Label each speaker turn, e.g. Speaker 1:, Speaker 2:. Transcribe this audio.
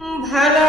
Speaker 1: भला